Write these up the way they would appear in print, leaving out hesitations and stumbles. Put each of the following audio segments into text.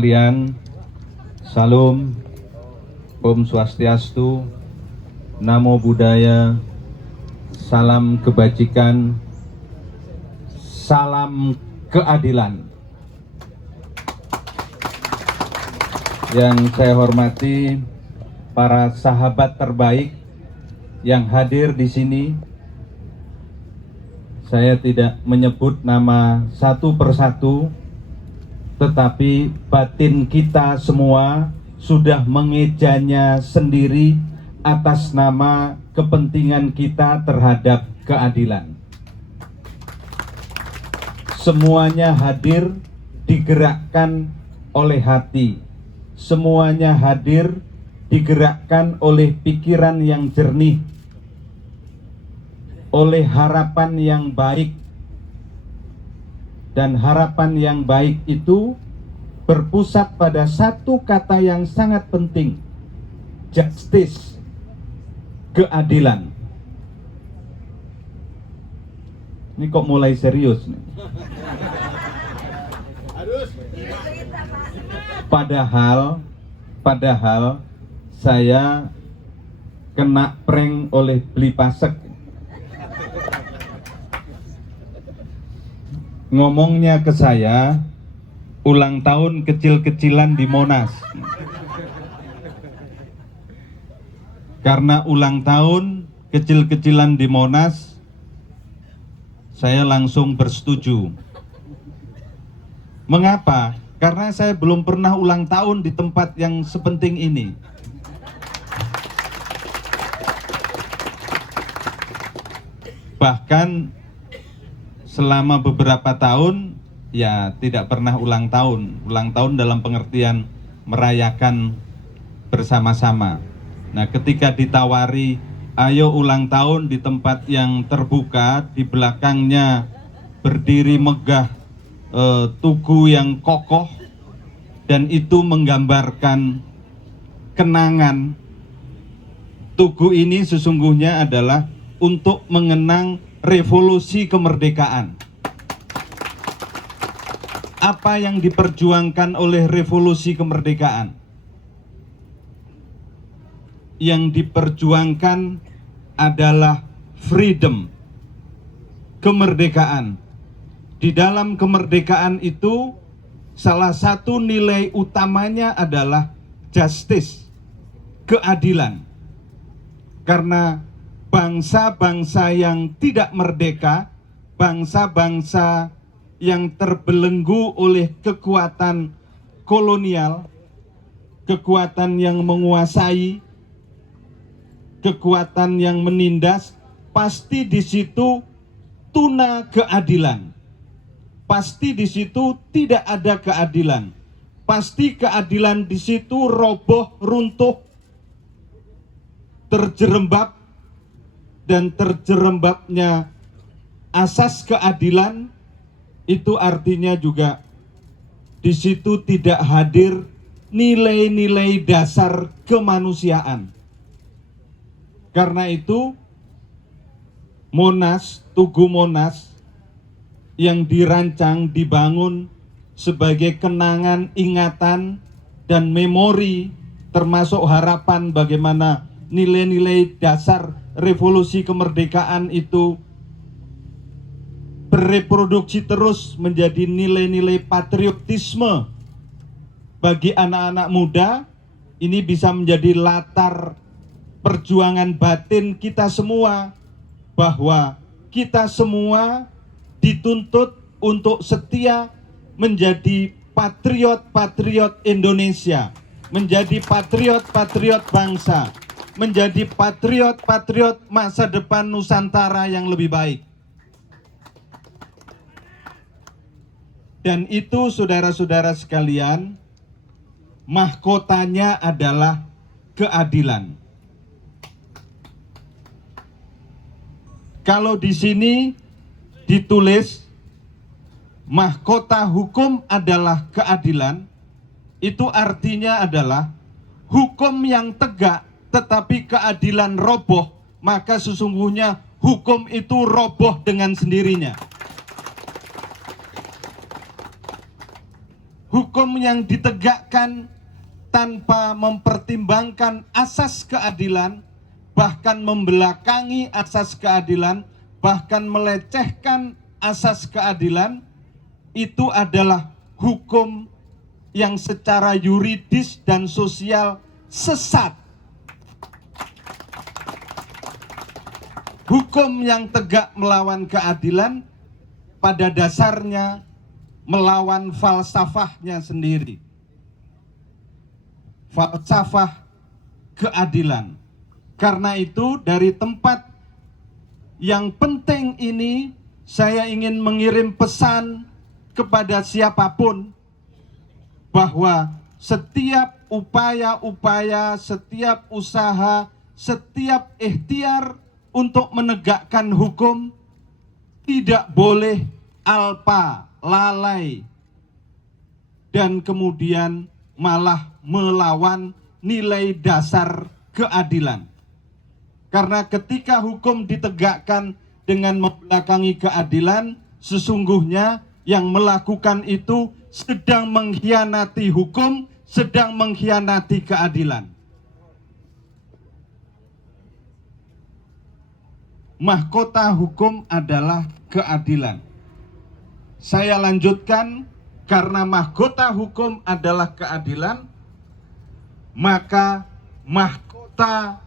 Kalian, Salam, Om Swastiastu, Namo Buddhaya, salam kebajikan, salam keadilan. Yang saya hormati para sahabat terbaik yang hadir di sini. Saya tidak menyebut nama satu persatu, tetapi batin kita semua sudah mengejanya sendiri atas nama kepentingan kita terhadap keadilan. Semuanya hadir digerakkan oleh hati. Semuanya hadir digerakkan oleh pikiran yang jernih, oleh harapan yang baik. Dan harapan yang baik itu berpusat pada satu kata yang sangat penting, justice, keadilan. Ini kok mulai serius nih. Padahal saya kena prank oleh Beli Pasek. Ngomongnya ke saya, ulang tahun kecil-kecilan di Monas. Karena ulang tahun kecil-kecilan di Monas, saya langsung bersetuju. Mengapa? Karena saya belum pernah ulang tahun di tempat yang sepenting ini. Bahkan selama beberapa tahun ya tidak pernah ulang tahun. Ulang tahun dalam pengertian merayakan bersama-sama. Nah, ketika ditawari ayo ulang tahun di tempat yang terbuka, di belakangnya berdiri megah tugu yang kokoh, dan itu menggambarkan kenangan. Tugu ini sesungguhnya adalah untuk mengenang revolusi kemerdekaan. Apa yang diperjuangkan oleh revolusi kemerdekaan? Yang diperjuangkan adalah freedom, kemerdekaan. Di dalam kemerdekaan itu salah satu nilai utamanya adalah justice, keadilan. Karena bangsa-bangsa yang tidak merdeka, bangsa-bangsa yang terbelenggu oleh kekuatan kolonial, kekuatan yang menguasai, kekuatan yang menindas, pasti di situ tuna keadilan. Pasti di situ tidak ada keadilan. Pasti keadilan di situ roboh, runtuh, terjerembab. Dan terjerembabnya asas keadilan itu artinya juga di situ tidak hadir nilai-nilai dasar kemanusiaan. Karena itu Monas, Tugu Monas yang dirancang, dibangun sebagai kenangan, ingatan, dan memori, termasuk harapan bagaimana nilai-nilai dasar revolusi kemerdekaan itu bereproduksi terus menjadi nilai-nilai patriotisme bagi anak-anak muda. Ini bisa menjadi latar perjuangan batin kita semua, bahwa kita semua dituntut untuk setia menjadi patriot-patriot Indonesia, menjadi patriot-patriot bangsa, menjadi patriot-patriot masa depan Nusantara yang lebih baik. Dan itu, saudara-saudara sekalian, mahkotanya adalah keadilan. Kalau di sini ditulis mahkota hukum adalah keadilan, itu artinya adalah hukum yang tegak tetapi keadilan roboh, maka sesungguhnya hukum itu roboh dengan sendirinya. hukum yang ditegakkan tanpa mempertimbangkan asas keadilan, bahkan membelakangi asas keadilan, bahkan melecehkan asas keadilan, itu adalah hukum yang secara yuridis dan sosial sesat. Hukum yang tegak melawan keadilan pada dasarnya melawan falsafahnya sendiri. Falsafah keadilan. Karena itu dari tempat yang penting ini saya ingin mengirim pesan kepada siapapun bahwa setiap upaya-upaya, setiap usaha, setiap ikhtiar untuk menegakkan hukum tidak boleh alpa, lalai, dan kemudian malah melawan nilai dasar keadilan. Karena ketika hukum ditegakkan dengan membelakangi keadilan, sesungguhnya yang melakukan itu sedang mengkhianati hukum, sedang mengkhianati keadilan. Mahkota hukum adalah keadilan. Saya lanjutkan, karena mahkota hukum adalah keadilan, maka mahkota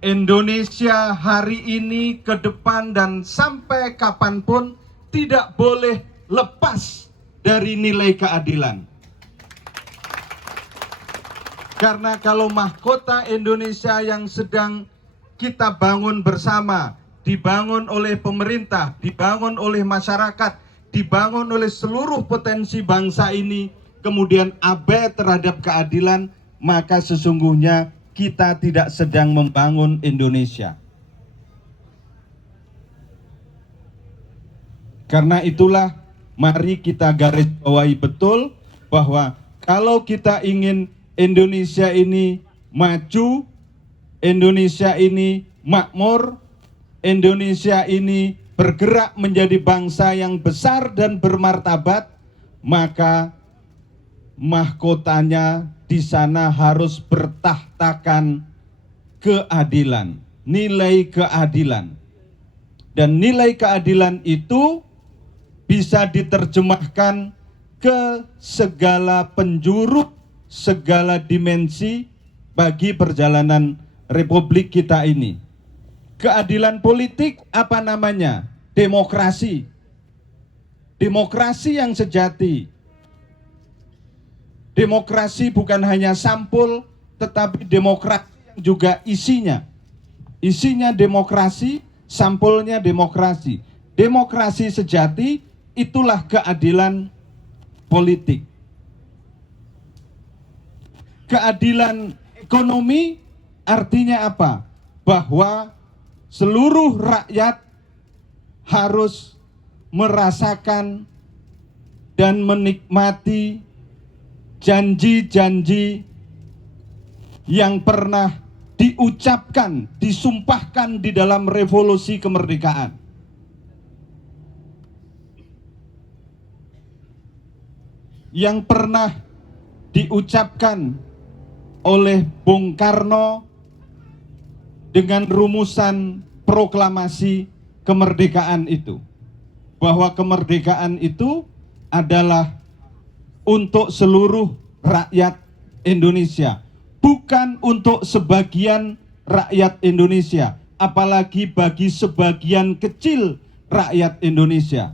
Indonesia hari ini, ke depan, dan sampai kapanpun tidak boleh lepas dari nilai keadilan. Karena kalau mahkota Indonesia yang sedang kita bangun bersama, dibangun oleh pemerintah, dibangun oleh masyarakat, dibangun oleh seluruh potensi bangsa ini, kemudian abai terhadap keadilan, maka sesungguhnya kita tidak sedang membangun Indonesia. Karena itulah mari kita garis bawahi betul bahwa kalau kita ingin Indonesia ini maju, Indonesia ini makmur, Indonesia ini bergerak menjadi bangsa yang besar dan bermartabat, maka mahkotanya di sana harus bertahtakan keadilan, nilai keadilan. Dan nilai keadilan itu bisa diterjemahkan ke segala penjuru, segala dimensi bagi perjalanan republik kita ini. Keadilan politik apa namanya? Demokrasi. Demokrasi yang sejati. Demokrasi bukan hanya sampul, tetapi demokrasi yang juga isinya. Isinya demokrasi, sampulnya demokrasi. Demokrasi sejati itulah keadilan politik. Keadilan ekonomi artinya apa? Bahwa seluruh rakyat harus merasakan dan menikmati janji-janji yang pernah diucapkan, disumpahkan di dalam revolusi kemerdekaan. Yang pernah diucapkan oleh Bung Karno dengan rumusan proklamasi kemerdekaan itu, bahwa kemerdekaan itu adalah untuk seluruh rakyat Indonesia, bukan untuk sebagian rakyat Indonesia, apalagi bagi sebagian kecil rakyat Indonesia.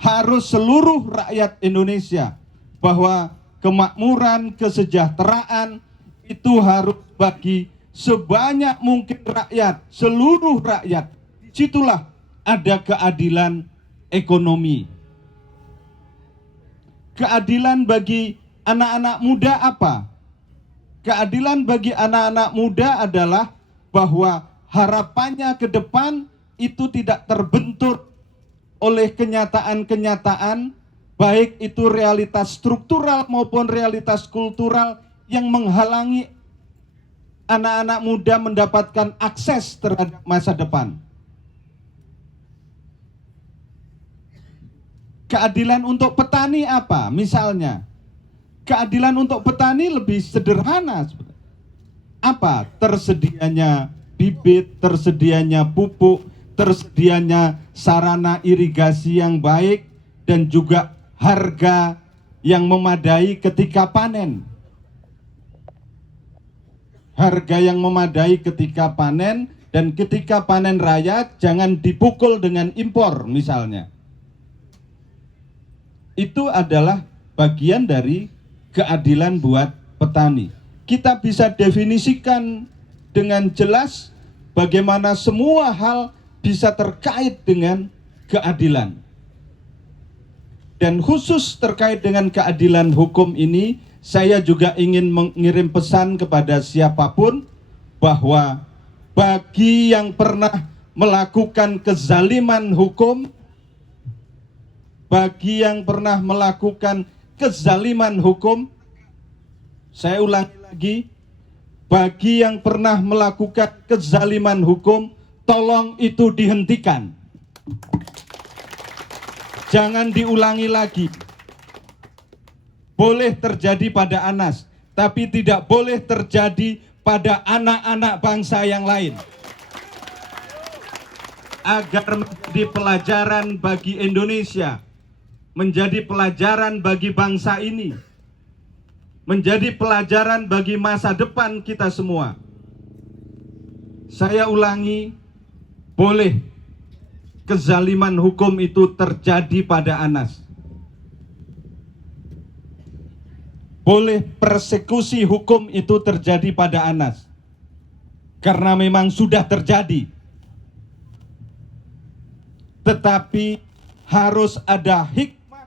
Harus seluruh rakyat Indonesia, bahwa kemakmuran, kesejahteraan itu harus bagi sebanyak mungkin rakyat, seluruh rakyat. Disitulah ada keadilan ekonomi. Keadilan bagi anak-anak muda apa? Keadilan bagi anak-anak muda adalah bahwa harapannya ke depan itu tidak terbentur oleh kenyataan-kenyataan, baik itu realitas struktural maupun realitas kultural yang menghalangi anak-anak muda mendapatkan akses terhadap masa depan. Keadilan untuk petani apa? Misalnya, keadilan untuk petani lebih sederhana. Apa? Tersedianya bibit, tersedianya pupuk, tersedianya sarana irigasi yang baik, dan juga harga yang memadai ketika panen. Harga yang memadai ketika panen, dan ketika panen raya jangan dipukul dengan impor misalnya. Itu adalah bagian dari keadilan buat petani. Kita bisa definisikan dengan jelas bagaimana semua hal bisa terkait dengan keadilan. Dan khusus terkait dengan keadilan hukum ini, saya juga ingin mengirim pesan kepada siapapun bahwa bagi yang pernah melakukan kezaliman hukum, bagi yang pernah melakukan kezaliman hukum, saya ulangi lagi, bagi yang pernah melakukan kezaliman hukum, tolong itu dihentikan. Jangan diulangi lagi. Boleh terjadi pada Anas, tapi tidak boleh terjadi pada anak-anak bangsa yang lain. Agar menjadi pelajaran bagi Indonesia, menjadi pelajaran bagi bangsa ini, menjadi pelajaran bagi masa depan kita semua. Saya ulangi, boleh kezaliman hukum itu terjadi pada Anas. Boleh persekusi hukum itu terjadi pada Anas. Karena memang sudah terjadi. Tetapi harus ada hikmah,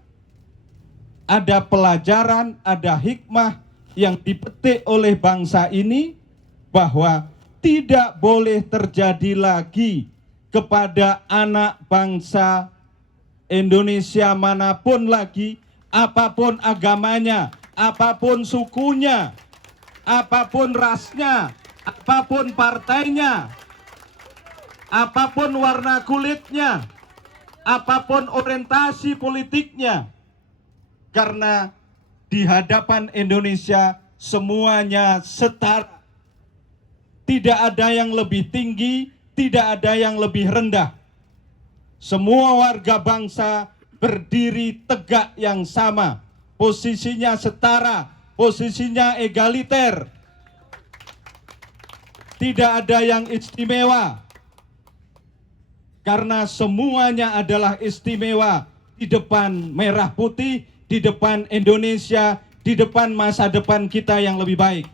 ada pelajaran, ada hikmah yang dipetik oleh bangsa ini bahwa tidak boleh terjadi lagi kepada anak bangsa Indonesia manapun lagi, apapun agamanya, apapun sukunya, apapun rasnya, apapun partainya, apapun warna kulitnya, apapun orientasi politiknya. Karena di hadapan Indonesia semuanya setara. Tidak ada yang lebih tinggi, tidak ada yang lebih rendah. Semua warga bangsa berdiri tegak yang sama. Posisinya setara, posisinya egaliter. Tidak ada yang istimewa. Karena semuanya adalah istimewa di depan merah putih, di depan Indonesia, di depan masa depan kita yang lebih baik.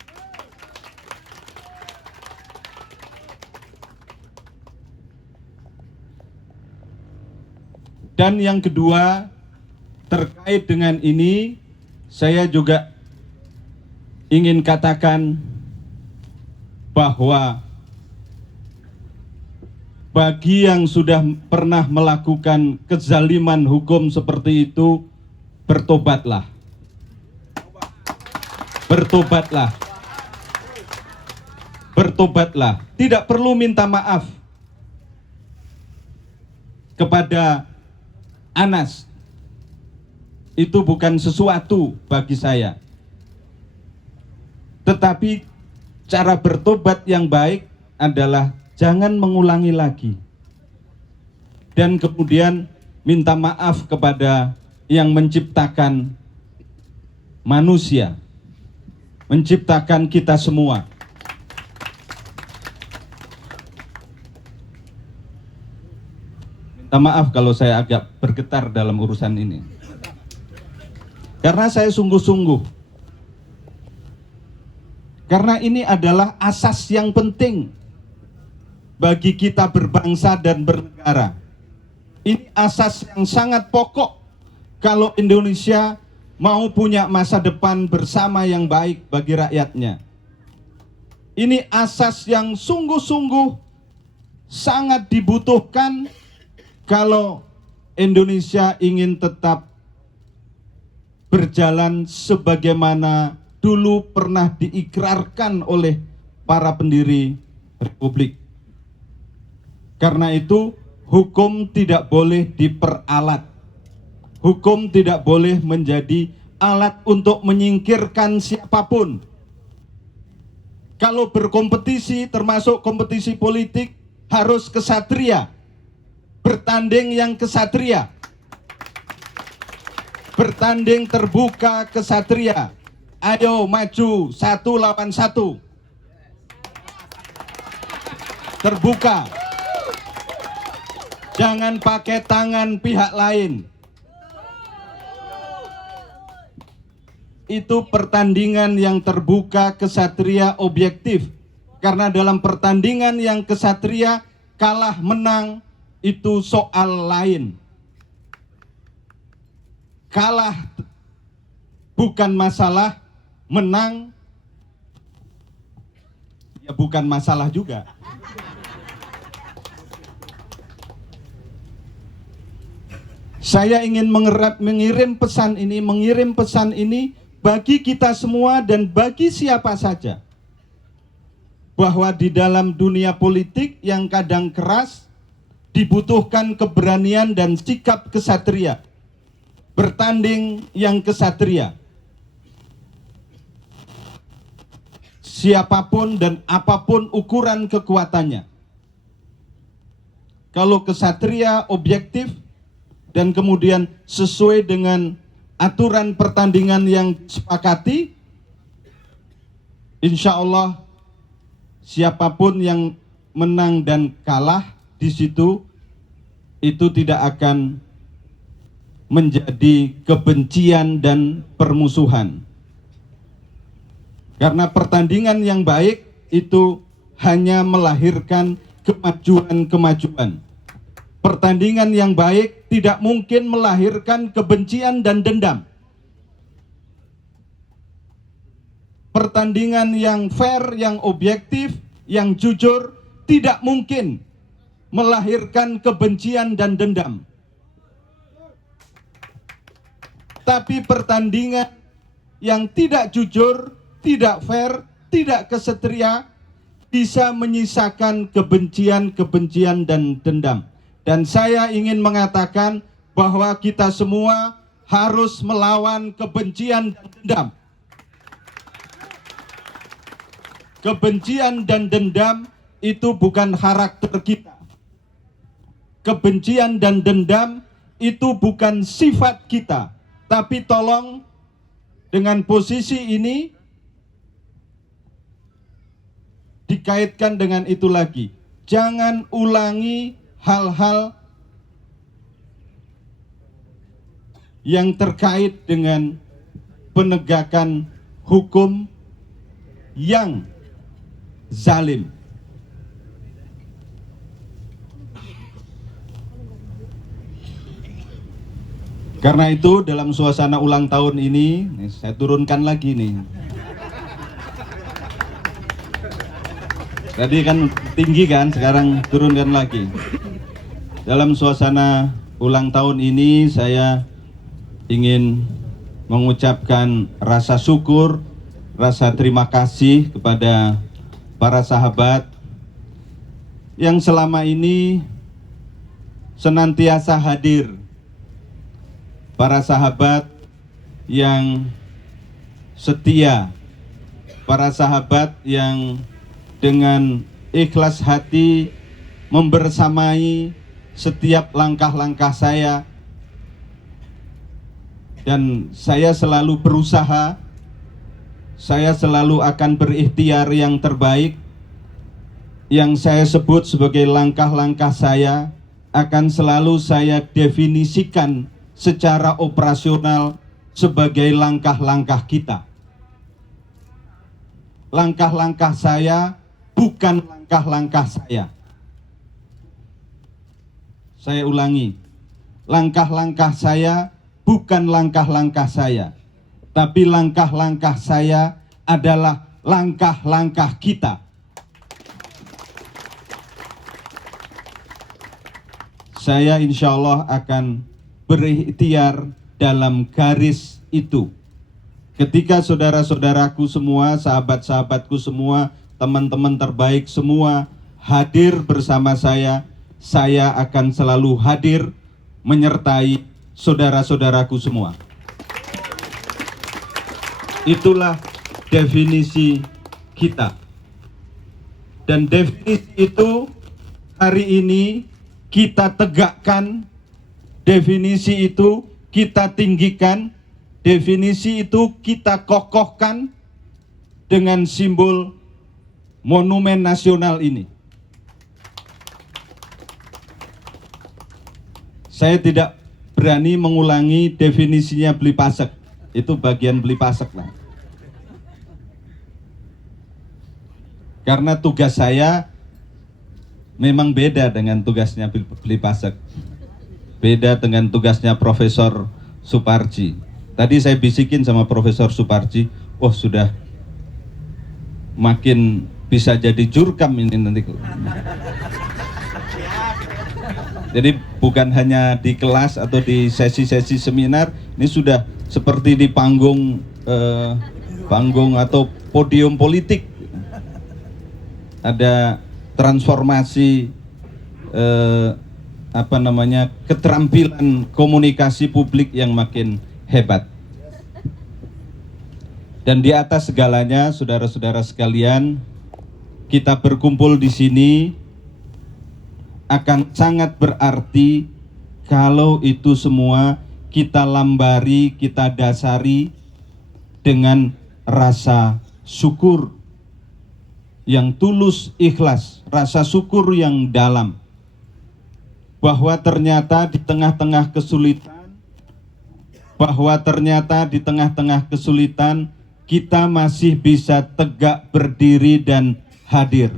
Dan yang kedua, terkait dengan ini, saya juga ingin katakan bahwa bagi yang sudah pernah melakukan kezaliman hukum seperti itu, bertobatlah. Bertobatlah. Bertobatlah. Tidak perlu minta maaf kepada Anas. Itu bukan sesuatu bagi saya. Tetapi cara bertobat yang baik adalah jangan mengulangi lagi. Dan kemudian minta maaf kepada yang menciptakan manusia, menciptakan kita semua. Minta maaf kalau saya agak bergetar dalam urusan ini. Karena saya sungguh-sungguh. Karena ini adalah asas yang penting bagi kita berbangsa dan bernegara. Ini asas yang sangat pokok kalau Indonesia mau punya masa depan bersama yang baik bagi rakyatnya. Ini asas yang sungguh-sungguh sangat dibutuhkan kalau Indonesia ingin tetap berjalan sebagaimana dulu pernah diikrarkan oleh para pendiri Republik. Karena itu, hukum tidak boleh diperalat. Hukum tidak boleh menjadi alat untuk menyingkirkan siapapun. Kalau berkompetisi, termasuk kompetisi politik, harus kesatria. Bertanding yang kesatria. Bertanding terbuka kesatria. Ayo maju 1 lawan 1. Terbuka. Jangan pakai tangan pihak lain. Itu pertandingan yang terbuka, kesatria, objektif. Karena dalam pertandingan yang kesatria, kalah menang itu soal lain. Kalah bukan masalah, menang ya bukan masalah juga. Saya ingin mengirim pesan ini bagi kita semua dan bagi siapa saja, bahwa di dalam dunia politik yang kadang keras dibutuhkan keberanian dan sikap kesatria, bertanding yang kesatria. Siapapun dan apapun ukuran kekuatannya. Kalau kesatria objektif dan kemudian sesuai dengan aturan pertandingan yang disepakati, insya Allah siapapun yang menang dan kalah di situ itu tidak akan menjadi kebencian dan permusuhan. Karena pertandingan yang baik itu hanya melahirkan kemajuan-kemajuan. Pertandingan yang baik tidak mungkin melahirkan kebencian dan dendam. Pertandingan yang fair, yang objektif, yang jujur tidak mungkin melahirkan kebencian dan dendam. Tapi pertandingan yang tidak jujur, tidak fair, tidak kesatria bisa menyisakan kebencian dan dendam. Dan saya ingin mengatakan bahwa kita semua harus melawan kebencian dan dendam. Kebencian dan dendam itu bukan karakter kita. Kebencian dan dendam itu bukan sifat kita. Tapi tolong dengan posisi ini dikaitkan dengan itu lagi. Jangan ulangi hal-hal yang terkait dengan penegakan hukum yang zalim. Karena itu dalam suasana ulang tahun ini, saya turunkan lagi nih. Tadi kan tinggi kan, sekarang turunkan lagi. Dalam suasana ulang tahun ini saya ingin mengucapkan rasa syukur, rasa terima kasih kepada para sahabat yang selama ini senantiasa hadir. Para sahabat yang setia, para sahabat yang dengan ikhlas hati membersamai setiap langkah-langkah saya, dan saya selalu berusaha, saya selalu akan berikhtiar yang terbaik. Yang saya sebut sebagai langkah-langkah saya akan selalu saya definisikan secara operasional sebagai langkah-langkah kita. Langkah-langkah saya bukan langkah-langkah saya. Saya ulangi, langkah-langkah saya bukan langkah-langkah saya, tapi langkah-langkah saya adalah langkah-langkah kita. Saya insya Allah akan berikhtiar dalam garis itu. Ketika saudara-saudaraku semua, sahabat-sahabatku semua, teman-teman terbaik semua hadir bersama saya akan selalu hadir menyertai saudara-saudaraku semua. Itulah definisi kita. Dan definisi itu hari ini kita tegakkan, definisi itu kita tinggikan, definisi itu kita kokohkan dengan simbol monumen nasional ini. Saya tidak berani mengulangi definisinya Beli Pasek. Itu bagian Beli Pasek lah. Karena tugas saya memang beda dengan tugasnya Beli Pasek. Beda dengan tugasnya Profesor Suparji. Tadi saya bisikin sama Profesor Suparji, oh sudah makin bisa jadi jurkam ini nanti. Jadi bukan hanya di kelas atau di sesi-sesi seminar, ini sudah seperti di panggung atau podium politik. Ada transformasi keterampilan komunikasi publik yang makin hebat. Dan di atas segalanya, saudara-saudara sekalian, kita berkumpul di sini akan sangat berarti kalau itu semua kita lambari, kita dasari dengan rasa syukur yang tulus, ikhlas, rasa syukur yang dalam, bahwa ternyata di tengah-tengah kesulitan, kita masih bisa tegak berdiri dan hadir.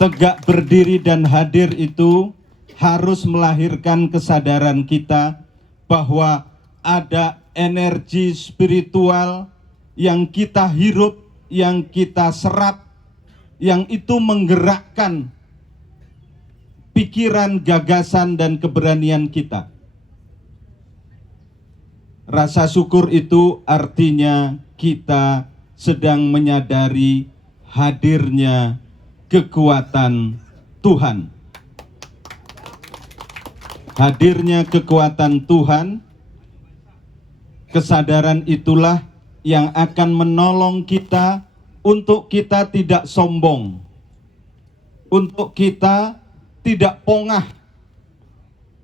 Tegak berdiri dan hadir itu harus melahirkan kesadaran kita bahwa ada energi spiritual yang kita hirup, yang kita serap, yang itu menggerakkan pikiran, gagasan, dan keberanian kita. Rasa syukur itu artinya kita sedang menyadari hadirnya kekuatan Tuhan. Hadirnya kekuatan Tuhan, kesadaran itulah yang akan menolong kita untuk kita tidak sombong, untuk kita tidak pongah,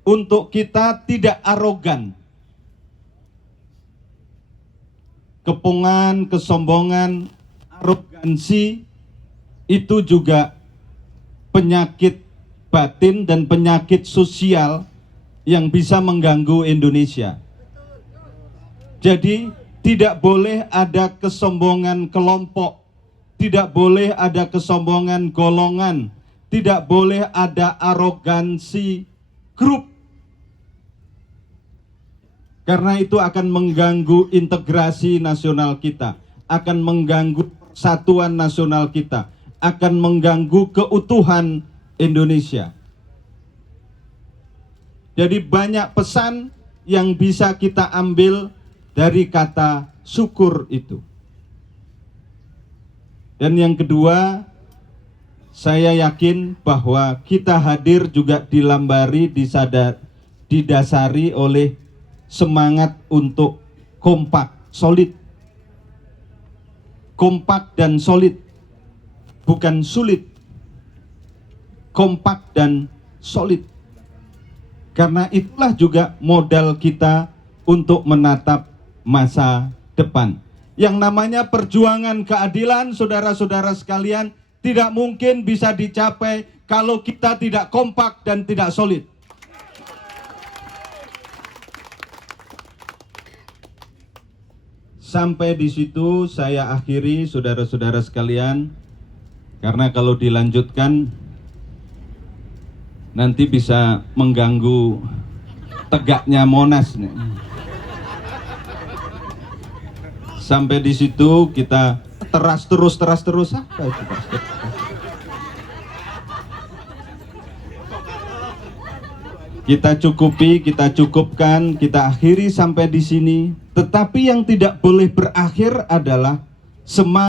untuk kita tidak arogan. Kepungan, kesombongan, arogansi itu juga penyakit batin dan penyakit sosial yang bisa mengganggu Indonesia. Jadi tidak boleh ada kesombongan kelompok, tidak boleh ada kesombongan golongan, tidak boleh ada arogansi grup. Karena itu akan mengganggu integrasi nasional kita, akan mengganggu persatuan nasional kita, akan mengganggu keutuhan Indonesia. Jadi banyak pesan yang bisa kita ambil dari kata syukur itu. Dan yang kedua, saya yakin bahwa kita hadir juga dilambari, didasari oleh semangat untuk kompak, solid. Kompak dan solid, bukan sulit. Kompak dan solid. Karena itulah juga modal kita untuk menatap masa depan. Yang namanya perjuangan keadilan, saudara-saudara sekalian, tidak mungkin bisa dicapai kalau kita tidak kompak dan tidak solid. Sampai di situ saya akhiri, saudara-saudara sekalian, karena kalau dilanjutkan nanti bisa mengganggu tegaknya Monas nih. Sampai di situ kita teras terus apa itu? Kita cukupkan, kita akhiri sampai di sini. Tetapi yang tidak boleh berakhir adalah semangat